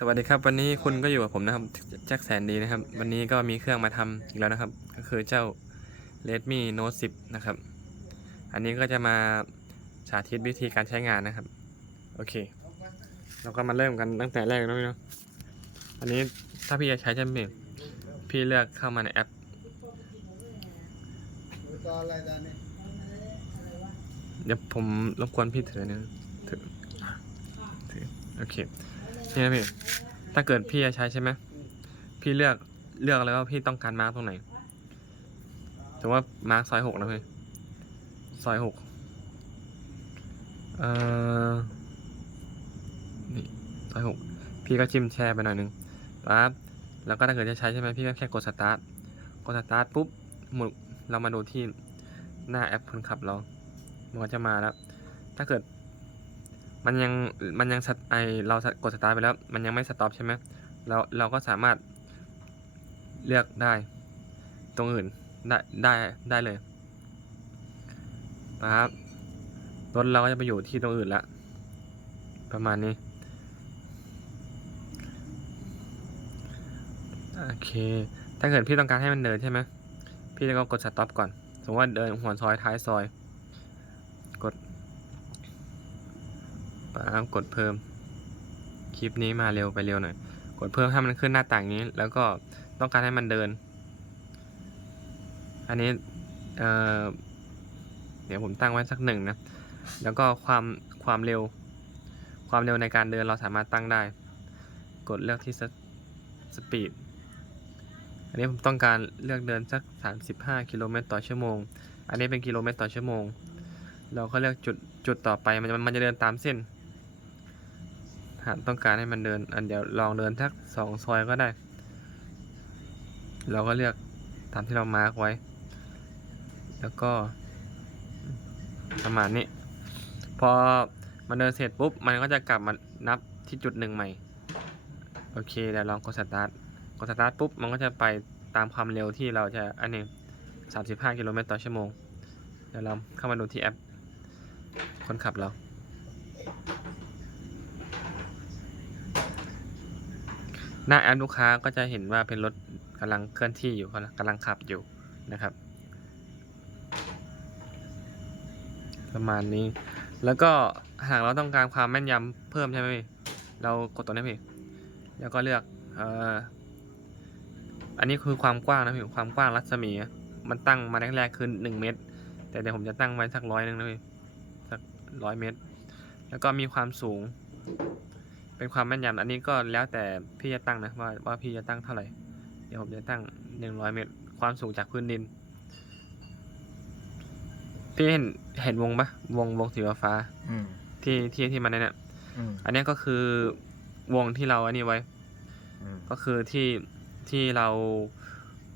สวัสดีครับวันนี้คุณก็อยู่กับผมนะครับแจ็คแสนดีนะครับ วันนี้ก็มีเครื่องมาทำอีกแล้วนะครับ ก็คือเจ้า Redmi Note 10 นะครับ อันนี้ก็จะมาสาธิตวิธีการใช้งานนะครับ โอเค เราก็มาเริ่มกันตั้งแต่แรกเลยนะพี่เนาะอันนี้ถ้าพี่จะใช้ใช่ไหมพี่พี่เลือกเข้ามาในแอปเดี๋ยวผมรบกวนพี่ถือนะถือถือโอเค นี่นะพี่ ถ้าเกิดพี่จะใช้ใช่ไหมพี่เลือกเลือกเลยว่าพี่ต้องการมาร์กตรงไหนถือว่ามาร์กซอยหกนะพี่ซอยหกเอ่อนี่ซอยหกพี่ก็จิ้มแชร์ไปหน่อยนึงปั๊บแล้วก็ถ้าเกิดจะใช้ใช่ไหมพี่ก็แค่กดสตาร์ทกดสตาร์ทปุ๊บหมุนเรามาดูที่หน้าแอปคนขับเรามันก็จะมาแล้ว ถ้าเกิด มันยังมันยังสตไอเรากดสตาร์ทไปแล้ว มันยังไม่สต็อปใช่ไหมเราเราก็สามารถเลือกได้ ตรงอื่นได้ได้ได้เลยปั๊บรถเราก็จะไปอยู่ที่ตรงอื่นละประมาณนี้ โอเค ถ้าเกิดพี่ต้องการให้มันเดินใช่ไหมพี่จะก็กดสต็อปก่อน สมมติว่าเดินหัวซอยท้ายซอย กด ปั๊บกดเพิ่ม คลิปนี้มาเร็วไปเร็วหน่อย กดเพิ่มให้มันขึ้นหน้าต่างนี้ แล้วก็ต้องการให้มันเดิน อันนี้เเดี๋ยวผมตั้งไว้สักหนึ่งนะ แล้วก็ความความเร็ว ความเร็วในการเดินเราสามารถตั้งได้ กดเลือกที่สปีด อันนี้ผมต้องการเลือกเดินสัก 35 กิโลเมตรต่อชั่วโมง อันนี้เป็นกิโลเมตรต่อชั่วโมง เราก็เลือกจุดจุดต่อไปมันมันจะเดินตามเส้น หากต้องการให้มันเดิน อันเดี๋ยวลองเดินทักสองซอยก็ได้ เราก็เลือกตามที่เรามาร์กไว้ แล้วก็ ประมาณนี้ พอมันเดินเสร็จปุ๊บ มันก็จะกลับมานับที่จุดหนึ่งใหม่ โอเคเดี๋ยวลองกดสตาร์ท กดสตาร์ทปุ๊บ มันก็จะไปตามความเร็วที่เราจะ อันนี้35กิโลเมตรต่อชั่วโมง เดี๋ยวเราเข้ามาดูที่แอป คนขับเรา หน้าแอปลูกค้าก็จะเห็นว่าเป็นรถกำลังเคลื่อนที่อยู่กำลังขับอยู่นะครับ ประมาณนี้ แล้วก็หากเราต้องการความแม่นยำเพิ่มใช่ไหมพี่เรากดตรงนี้พี่แล้วก็เลือกเอ่ออันนี้คือความกว้างนะพี่ความกว้างรัศมี มันตั้งมาแรกๆคือหนึ่งเมตร แต่เดี๋ยวผมจะตั้งไว้สักร้อยนึงนะพี่สักร้อยเมตร แล้วก็มีความสูง เป็นความแม่นยำอันนี้ก็แล้วแต่พี่จะตั้งนะว่าว่าพี่จะตั้งเท่าไหร่ เดี๋ยวผมจะตั้งหนึ่งร้อยเมตรความสูงจากพื้นดิน พี่เห็นเห็นวงปะวงวงสีฟ้าอืมๆที่ที่ที่มันเนี่ยอืมอันเนี้ยก็คือวงที่เราอันนี้ไว้อืมก็คือที่ที่เรา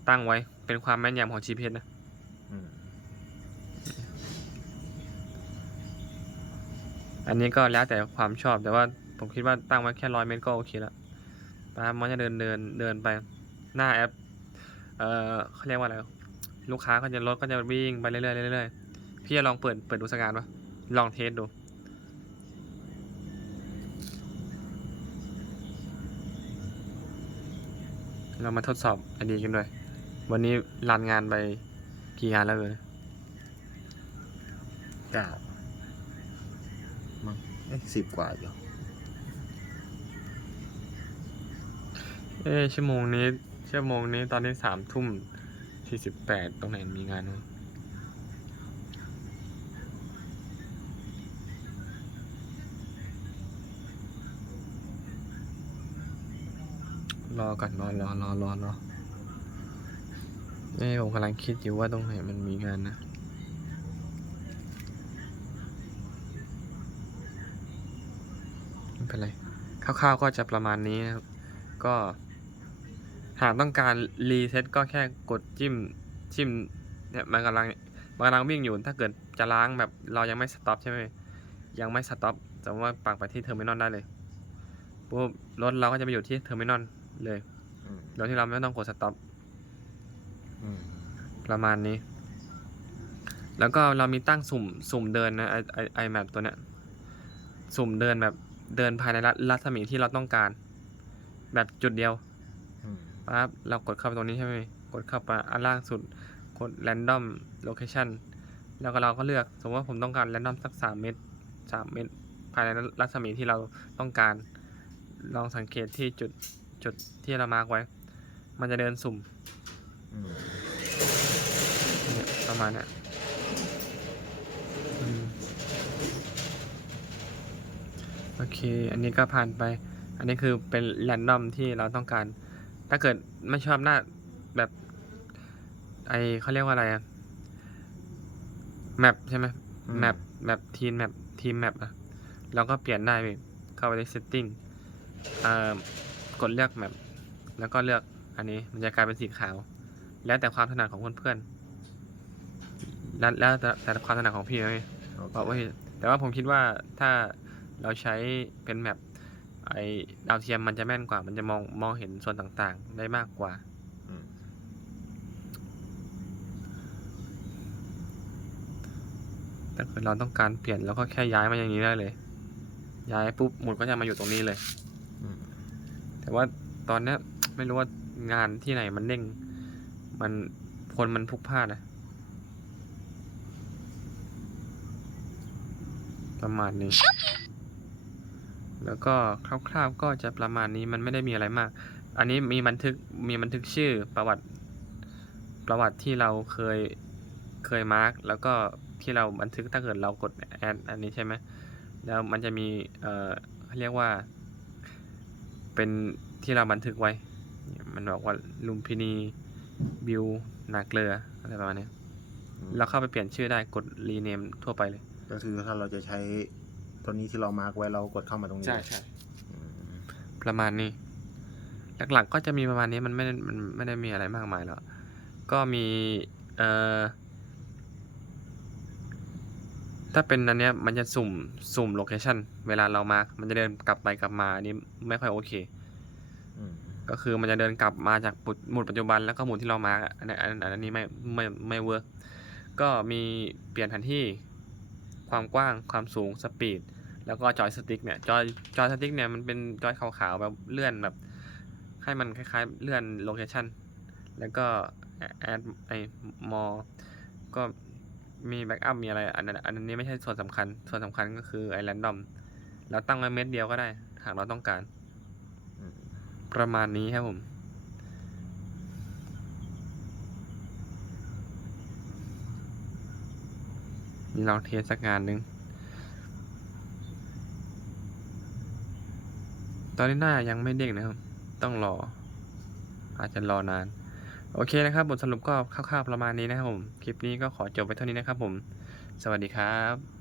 ตั้งไว้เป็นความแม่นยำของ GPS นะอืมอันนี้ก็แล้วแต่ความชอบแต่ว่า ผมคิดว่าตั้งไว้แค่ร้อยเมตรก็โอเคแล้วป้ามันจะเดินเดินเดินไปหน้าแอป เอ่อเขาเรียกว่าอะไร ลูกค้าก็จะรถก็จะวิ่งไปเรื่อยๆเรื่อยๆพี่จะลองเปิดเปิดดูสการปะลองเทสดูเรามาทดสอบอันนี้กันด้วย วันนี้รันงานไปกี่งานแล้วเลยเก้ามั้งสิบกว่าอยู่ เอ๊ชั่วโมงนี้ ชั่วโมงนี้ตอนนี้สามทุ่มสี่สิบแปดตรงไหนมีงานวะรอก่อนรอรอรอรอรอเอ้ผมกำลังคิดอยู่ว่าตรงไหนมันมีงานนะไม่เป็นไรคร่าวๆก็จะประมาณนี้นะครับ ก็ หากต้องการรีเซ็ตก็แค่กดจิ้มจิ้มเนี่ยมันกำลังมันกำลังวิ่งอยู่ถ้าเกิดจะล้างแบบเรายังไม่สต็อปใช่ไหมยังไม่สต็อปสมมติว่าปักไปที่เทอร์มินอลได้เลยปุ๊บรถเราก็จะไปอยู่ที่เทอร์มินอลเลยอืมโดยที่เราไม่ต้องกดสต็อปอืมประมาณนี้ แล้วก็เรามีตั้งสุ่มสุ่มเดินนะไอไอไอแมปตัวเนี้ยสุ่มเดินแบบเดินภายในรัศรัศมีที่เราต้องการ แบบจุดเดียวอืม ปั๊บเรากดเข้าไปตรงนี้ใช่ไหมกดเข้าไปอันล่างสุดกด random location แล้วก็เราก็เลือกสมมติว่าผมต้องการ random สักสามเมตรสามเมตรภายในรัศมีที่เราต้องการ ลองสังเกตที่จุดจุดที่เรามาร์กไว้ มันจะเดินสุ่มเนี่ยประมาณนี้โอเค อันนี้ก็ผ่านไป อันนี้คือเป็น random ที่เราต้องการ ถ้าเกิดไม่ชอบหน้าแบบ ไอเขาเรียกว่าอะไรอะแมปใช่ไหมอืแมปแมปทีมแมปทีมแมปอะเราก็เปลี่ยนได้เว้ยเข้าไปใน setting อ่ากดเลือกแมปแล้วก็เลือกอันนี้มันจะกลายเป็นสีขาว แล้วแต่ความถนัดของเพื่อนๆแล้วแล้วแต่แต่ความถนัดของพี่นะเว้ยโอเคบอกว่าแต่ว่าผมคิดว่าถ้าเราใช้เป็นแมป ไอดาวเทียมมันจะแม่นกว่า มันจะมองมองเห็นส่วนต่างๆ ได้มากกว่า อืมถ้าเกิดเราต้องการเปลี่ยนเราก็แค่ย้ายมาอย่างนี้ได้เลย ย้ายปุ๊บหมุดก็จะมาอยู่ตรงนี้เลย อืมแต่ว่าตอนเนี้ยไม่รู้ว่างานที่ไหนมันเด้งมันคนมันพลุกพล่านนะประมาณนี้ แล้วก็คร่าวๆก็จะประมาณนี้มันไม่ได้มีอะไรมาก อันนี้มีบันทึกมีบันทึกชื่อประวัติ ประวัติที่เราเคยเคยมาร์กแล้วก็ที่เราบันทึกถ้าเกิดเรากดแอดอันนี้ใช่ไหมแล้วมันจะมีเอ่อเขาเรียกว่า เป็นที่เราบันทึกไว้เนี่ยมันบอกว่าลุมพินีบิวนาเกลืออะไรประมาณนี้อืมเราเข้าไปเปลี่ยนชื่อได้กดรีเนมทั่วไปเลย ก็คือถ้าเราจะใช้ ตัวนี้ที่เรามาร์กไว้เรากดเข้ามาตรงนี้ใช่ใช่อืมประมาณนี้ หลักๆก็จะมีประมาณนี้มันไม่ได้มันไม่ได้มีอะไรมากมายหรอกก็มีเอ่อถ้าเป็นอันเนี้ยมันจะสุ่มสุ่มโลเคชันเวลาเรามาร์คมันจะเดินกลับไปกลับมาอันนี้ไม่ค่อยโอเค อืมก็คือมันจะเดินกลับมาจากปุดหมุดปัจจุบันแล้วก็หมุดที่เรามาร์คอะอันนี้อันอันอันนี้ไม่ไม่ไม่เวิร์กก็มีเปลี่ยนแผนที่ ความกว้างความสูงสปีดแล้วก็จอยสติ๊กเนี่ยจอยจอยสติ๊กเนี่ยมันเป็นจอยขาวๆแบบเลื่อนแบบให้มันคล้ายๆเลื่อนโลเคชันแล้วก็แอดไอมอก็มีแบ็กอัพมีอะไรอันนั้นอันนี้ไม่ใช่ส่วนสำคัญ ส่วนสำคัญก็คือไอแรนดอมเราตั้งไว้เม็ดเดียวก็ได้ หากเราต้องการอืมประมาณนี้ครับผม นี่ลองเทสสักงานหนึ่ง ตอนนี้หน้ายังไม่เด้งนะครับ ต้องรอ อาจจะรอนาน โอเคนะครับ บทสรุปก็คร่าวๆประมาณนี้นะครับผม คลิปนี้ก็ขอจบไปเท่านี้นะครับผม สวัสดีครับ